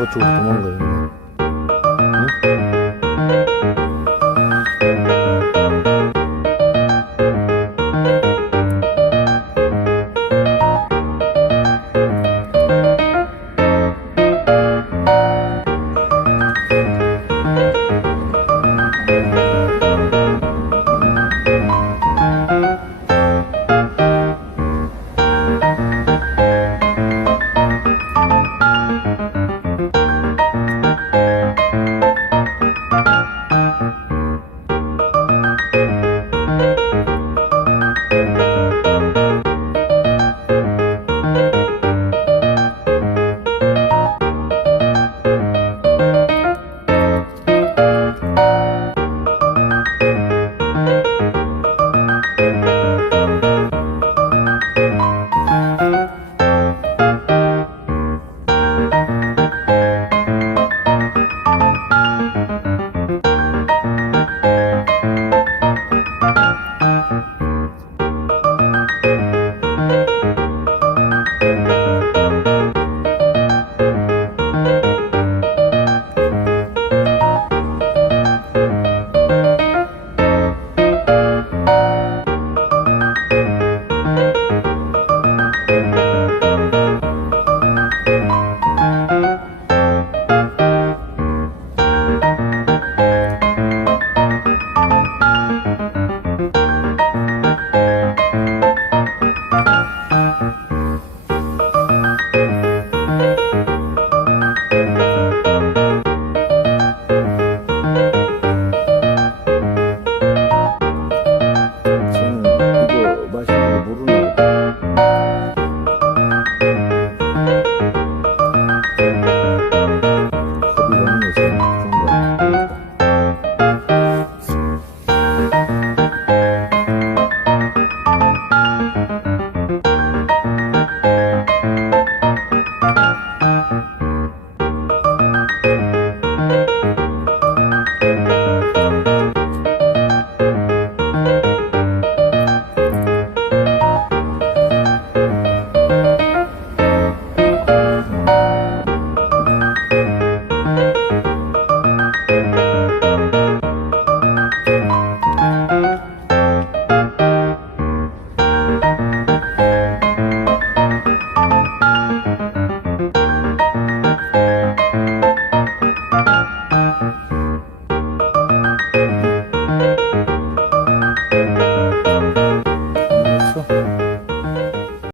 outro último, vamos.